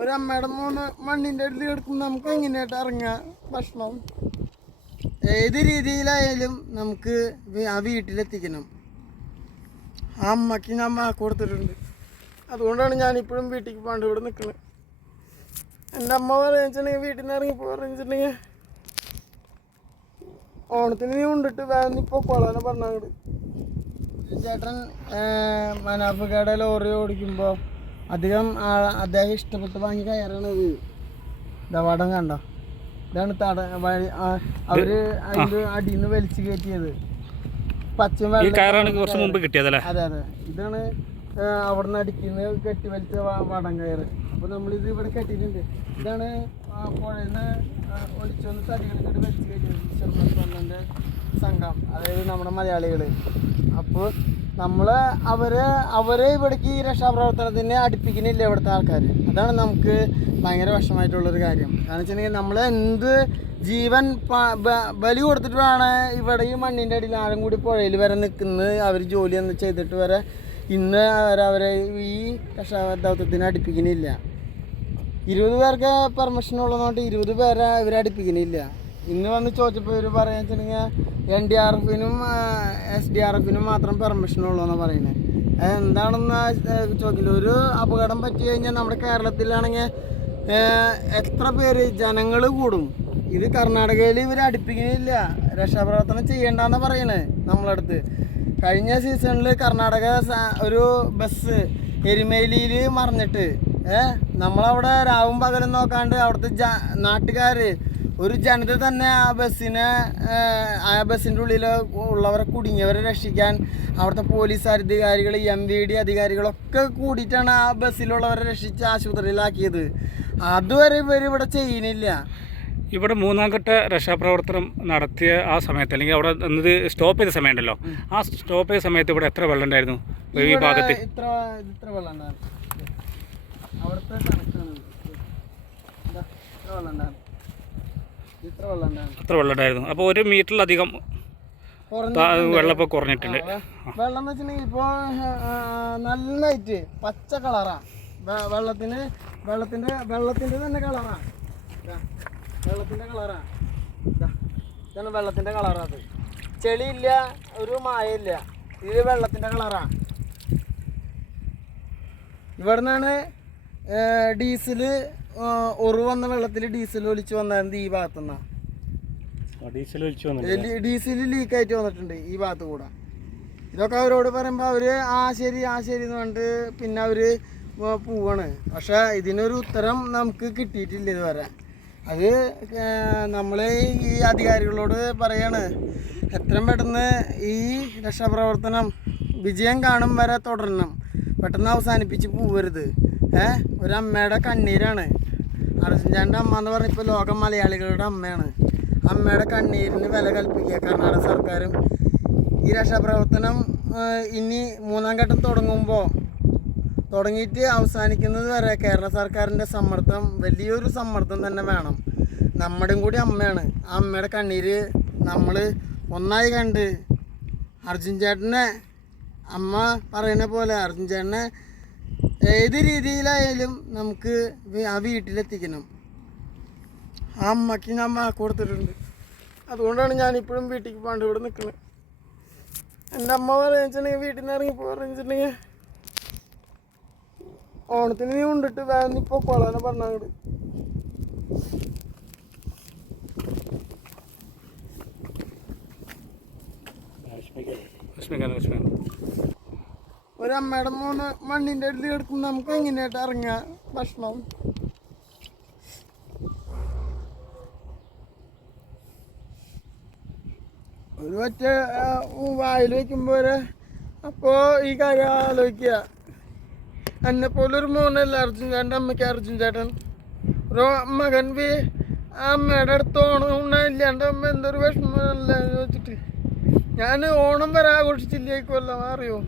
ഒരമ്മയുടെ മൂന്ന് മണ്ണിന്റെ അടുത്ത് കിടക്കുമ്പോൾ നമുക്ക് എങ്ങനെയായിട്ട് ഇറങ്ങാം ഭക്ഷണം? ഏത് രീതിയിലായാലും നമുക്ക് ആ വീട്ടിലെത്തിക്കണം. ആ അമ്മയ്ക്ക് ഞാൻ വാക്ക് കൊടുത്തിട്ടുണ്ട്. അതുകൊണ്ടാണ് ഞാനിപ്പോഴും വീട്ടിലേക്ക് പോകാണ്ട് ഇവിടെ നിൽക്കുന്നത് എന്റെ അമ്മ പറയുന്നുണ്ടെങ്കിൽ വീട്ടിൽ നിന്ന് ഇറങ്ങി പറഞ്ഞിട്ടുണ്ടെങ്കിൽ ഓണത്തിന് നീ കൊണ്ടിട്ട് വേഗം ഇപ്പോൾ പൊക്കോളാനെ പറഞ്ഞാൽ ചേട്ടൻ മനാഫുകയുടെ ലോറി ഓടിക്കുമ്പോൾ അധികം അദ്ദേഹം ഇഷ്ടപ്പെട്ട് വാങ്ങി കയറണത്. ദവാടം കണ്ടോ? ഇതാണ് തട വഴി അവർ അതിന്റെ അടിയിൽ നിന്ന് വലിച്ചു കയറ്റിയത്. പച്ചയും കുറച്ച് മുമ്പ് കിട്ടിയതല്ലേ അതെ അതെ. ഇതാണ് അവിടെ നിന്ന് അടിക്കുന്ന കെട്ടി വലിച്ച വടം കയറ്. അപ്പൊ നമ്മളിത് ഇവിടെ കെട്ടിയിട്ടുണ്ട്. ഇതാണ് പുഴയിൽ നിന്ന് ഒളിച്ചു വന്ന് തടികളിട്ട് വലിച്ചു കയറ്റിയത് ചെറുപ്പം സംഘം. അതായത് നമ്മുടെ മലയാളികൾ. അപ്പോൾ നമ്മൾ അവർ അവരെ ഇവിടേക്ക് ഈ രക്ഷാപ്രവർത്തനത്തിന് അടുപ്പിക്കുന്നില്ല ഇവിടുത്തെ ആൾക്കാർ അതാണ് നമുക്ക് ഭയങ്കര വിഷമമായിട്ടുള്ളൊരു കാര്യം. കാരണം വെച്ചിട്ടുണ്ടെങ്കിൽ നമ്മൾ എന്ത് ജീവൻ ബലി കൊടുത്തിട്ട് വേണം ഇവിടെ ഈ മണ്ണിന്റെ അടിയിൽ ആരും കൂടി പുഴയിൽ വരെ നിൽക്കുന്നത്. അവർ ജോലി ഒന്ന് ചെയ്തിട്ട് വരെ ഇന്ന് അവരവരെ അവരെ ഈ രക്ഷാദൗത്യത്തിന് അടുപ്പിക്കുന്നില്ല. ഇരുപത് പേർക്ക് പെർമിഷൻ ഉള്ളതുകൊണ്ട് ഇരുപത് പേരെ ഇവരെ അടുപ്പിക്കുന്നില്ല. ഇന്ന് വന്ന് ചോദിച്ചപ്പോൾ ഇവർ പറയാന്ന് വെച്ചിട്ടുണ്ടെങ്കിൽ എൻ ഡി ആർ എഫിനും എസ് ഡി ആർ എഫിനും മാത്രം പെർമിഷൻ ഉള്ളൂ എന്നാണ് പറയുന്നത് എന്താണെന്ന് ചോദിക്കില്ല. ഒരു അപകടം പറ്റി കഴിഞ്ഞാൽ നമ്മുടെ കേരളത്തിലാണെങ്കിൽ എത്ര പേര് ജനങ്ങൾ കൂടും? ഇത് കർണാടകയിൽ ഇവർ അടുപ്പിക്കുന്നില്ല. രക്ഷാപ്രവർത്തനം ചെയ്യേണ്ടെന്ന് പറയണേ നമ്മളടുത്ത്. കഴിഞ്ഞ സീസണിൽ കർണാടക ഒരു ബസ് എരുമേലിയിൽ മറിഞ്ഞിട്ട് ഏഹ് നമ്മളവിടെ രാവും പകലും നോക്കാണ്ട് അവിടുത്തെ നാട്ടുകാർ ഒരു ജനത തന്നെ ആ ബസ്സിനെ ആ ബസ്സിന്റെ ഉള്ളിൽ ഉള്ളവരെ കുടുങ്ങിയവരെ രക്ഷിക്കാൻ അവിടുത്തെ പോലീസ് അധികാരികൾ എം വി ഡി അധികാരികളൊക്കെ കൂടിയിട്ടാണ് ആ ബസ്സിലുള്ളവരെ രക്ഷിച്ച് ആശുപത്രിയിലാക്കിയത്. അതുവരെ ഇവർ ഇവിടെ ചെയ്യുന്നില്ല. ഇവിടെ മൂന്നാം ഘട്ട രക്ഷാപ്രവർത്തനം നടത്തിയ ആ സമയത്ത് അല്ലെങ്കിൽ അവിടെ എന്നത് സ്റ്റോപ്പ് ചെയ്ത സമയമുണ്ടല്ലോ ആ സ്റ്റോപ്പ് ചെയ്ത സമയത്ത് ഇവിടെ എത്ര വെള്ളം ഉണ്ടായിരുന്നു ഈ ഭാഗത്ത്. ഇത്ര ഇത് ഇത്ര വെള്ളം ഉണ്ടായിരുന്നു അവിടുത്തെ കണക്കാണ് ഇത്ര വെള്ളം ഉണ്ടായിരുന്നു ഇത്ര വെള്ളം ഉണ്ടായിരുന്നു അപ്പോൾ ഒരു മീറ്ററിലധികം താ- വെള്ളം കുറഞ്ഞിട്ടുണ്ട്. വെള്ളം എന്ന് വെച്ചിട്ടുണ്ടെങ്കിൽ ഇപ്പോൾ നന്നായിട്ട് പച്ച കളറാ. വെ- വെള്ളത്തിന് വെള്ളത്തിന്റെ വെള്ളത്തിന്റെ തന്നെ കളറാ. ഇതാ, വെള്ളത്തിന്റെ കളറാ. ഇതാ, ഇതാണ് വെള്ളത്തിന്റെ കളറാ അത്. ചെളിയില്ല ഒരു മായയില്ല. ഇത് വെള്ളത്തിന്റെ കളറാ. ഇവിടെ നിന്നാണ് ഡീസൽ ഒറു വന്ന വെള്ളത്തിൽ ഡീസൽ ഒലിച്ചു വന്നായിരുന്നു ഈ ഭാഗത്തുനിന്നാ. ഡീസൽ ഒഴിച്ചു ഡീസൽ ലീക്ക് ആയിട്ട് വന്നിട്ടുണ്ട് ഈ ഭാഗത്ത് കൂടെ. ഇതൊക്കെ അവരോട് പറയുമ്പോൾ അവർ ആ ശരി ആ ശരി എന്ന് പറഞ്ഞിട്ട് പിന്നെ അവർ പോവാണ്. പക്ഷെ ഇതിനൊരു ഉത്തരം നമുക്ക് കിട്ടിയിട്ടില്ല ഇതുവരെ. അത് നമ്മളെ ഈ അധികാരികളോട് പറയാണ്. എത്രയും പെട്ടെന്ന് ഈ രക്ഷാപ്രവർത്തനം വിജയം കാണും വരെ തുടരണം. പെട്ടെന്ന് അവസാനിപ്പിച്ച് പോവരുത്. ഏ? ഒരമ്മയുടെ കണ്ണീരാണ്. അർജുൻചാന്റെ അമ്മ എന്ന് പറഞ്ഞ ഇപ്പോൾ ലോകം മലയാളികളുടെ അമ്മയാണ്. അമ്മയുടെ കണ്ണീരിന് വില കൽപ്പിക്കുക. കർണാടക സർക്കാരും ഈ രക്ഷാപ്രവർത്തനം ഇനി മൂന്നാം ഘട്ടം തുടങ്ങുമ്പോൾ തുടങ്ങിയിട്ട് അവസാനിക്കുന്നത് വരെ കേരള സർക്കാരിന്റെ സമ്മർദ്ദം വലിയൊരു സമ്മർദ്ദം തന്നെ വേണം. നമ്മുടെയും കൂടി അമ്മയാണ്. ആ അമ്മയുടെ കണ്ണീര് നമ്മൾ ഒന്നായി കണ്ട് അർജുൻ ചേട്ടനെ അമ്മ പറയുന്ന പോലെ അർജുൻ ചേട്ടനെ ഏത് രീതിയിലായാലും നമുക്ക് ആ വീട്ടിലെത്തിക്കണം. ആ അമ്മയ്ക്ക് ഞാൻ വാക്ക് കൊടുത്തിട്ടുണ്ട്. അതുകൊണ്ടാണ് ഞാനിപ്പോഴും വീട്ടിലേക്ക് പാണ്ട് ഇവിടെ നിൽക്കുന്നത് എന്റെ അമ്മ പറയുന്നുണ്ടെങ്കിൽ വീട്ടിൽ നിന്ന് ഇറങ്ങി പറഞ്ഞിട്ടുണ്ടെങ്കിൽ ഓണത്തിന് നീ കൊണ്ടിട്ട് വേണം ഇപ്പോൾ പൊക്കോളാനെ പറഞ്ഞങ്ങോട്ട് വിഷമിക്കാൻ ഒരമ്മയുടെ മൂന്ന് മണ്ണിന്റെ അടുത്ത് കിടക്കും നമുക്ക് എങ്ങനെയായിട്ട് ഇറങ്ങാം ഭക്ഷണം? ഒരു ഒറ്റ വായിൽ വയ്ക്കുമ്പോൾ അപ്പോൾ ഈ കാര്യം ആലോചിക്കുക. എന്നെ പോലെ ഒരു മോനല്ല അർജുൻ ചേട്ടൻ അമ്മയ്ക്ക് അർജുൻ ചേട്ടൻ. ഒരു മകൻ വി അമ്മയുടെ അടുത്ത് ഓണം ഉണ്ണാനില്ലാണ്ട് അമ്മ എന്തൊരു വിഷമമല്ല ചോദിച്ചിട്ട് ഞാൻ ഓണം വരെ ആഘോഷിച്ചില്ലേക്കുമല്ലോ അറിയോ?